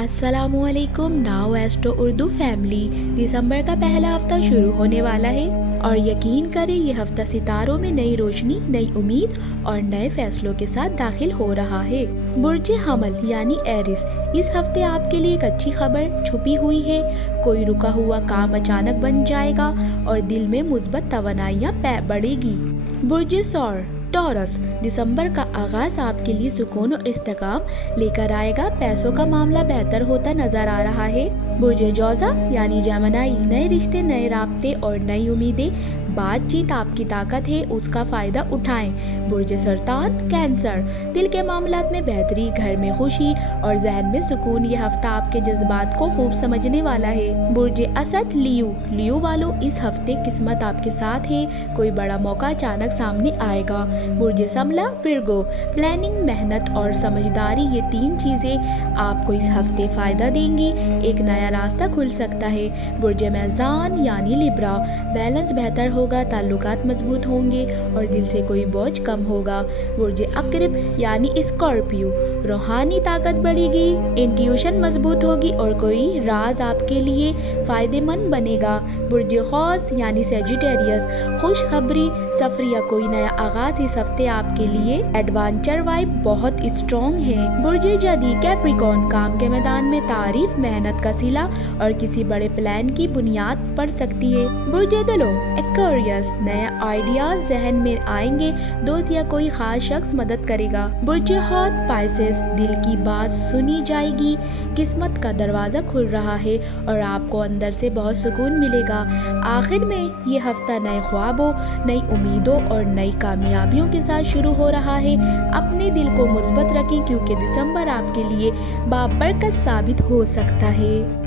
अस्सलाम वालेकुम। Now astro Urdu family, दिसंबर का पहला हफ्ता शुरू होने वाला है और यकीन करें ये हफ्ता सितारों में नई रोशनी, नई उम्मीद और नए फैसलों के साथ दाखिल हो रहा है। बुर्ज हमल यानी एरिस, इस हफ्ते आपके लिए एक अच्छी खबर छुपी हुई है। कोई रुका हुआ काम अचानक बन जाएगा और दिल में मुस्बत तवनाइयाँ बढ़ेगी। बुर्ज सौर टॉरस, दिसंबर का आगाज आपके लिए सुकून और इस्तेकाम लेकर आएगा। पैसों का मामला बेहतर होता नजर आ रहा है। बुर्ज जौज़ा यानी जेमिनी, नए रिश्ते, नए राब्ते और नई उम्मीदें। बातचीत आपकी ताकत है, उसका फायदा उठाएं। बुर्ज सरतान कैंसर, दिल के मामलात में बेहतरी, घर में खुशी और जहन में सुकून। ये हफ्ता आपके जज्बात को खूब समझने वाला है। बुर्ज असद लियो वालों, इस हफ्ते किस्मत आपके साथ है। कोई बड़ा मौका अचानक सामने आएगा। बुर्ज समला विर्गो, प्लानिंग, मेहनत और समझदारी, ये तीन चीजें आपको इस हफ्ते फायदा देंगी। एक नया रास्ता खुल सकता है। बुर्ज मेज़ान यानी लिब्रा, बैलेंस बेहतर होगा, ताल्लुकात मजबूत होंगे और दिल से कोई बोझ कम होगा। बुर्ज अक्रिब यानी स्कॉर्पियो, रूहानी ताकत बढ़ेगी, इंट्यूशन मजबूत होगी और कोई राज आपके लिए फायदेमंद बनेगा। बुर्ज खौस यानी सेजिटेरियस, खुशखबरी, सफर या कोई नया आगाज इस हफ्ते आपके लिए। एडवेंचर वाइब बहुत स्ट्रॉन्ग है। बुर्ज जदी कैप्रिकॉर्न, काम के मैदान में तारीफ, मेहनत का सिला और किसी बड़े प्लान की बुनियाद पड़ सकती है। बुर्ज दलो एक्वेरियस, नए आइडियाज जहन में आएंगे, दोस्त या कोई खास शख्स मदद करेगा। बुर्ज हौत पाइसेस, दिल की बात सुनी जाएगी, किस्मत का दरवाजा खुल रहा है और आपको अंदर से बहुत सुकून मिलेगा। आखिर में ये हफ्ता नए ख्वाबों, नई उम्मीदों और नई कामयाबियों के साथ शुरू हो रहा है। अपने दिल को मुस्बत रखें क्योंकि दिसंबर आपके लिए बाबरकत साबित हो सकता है।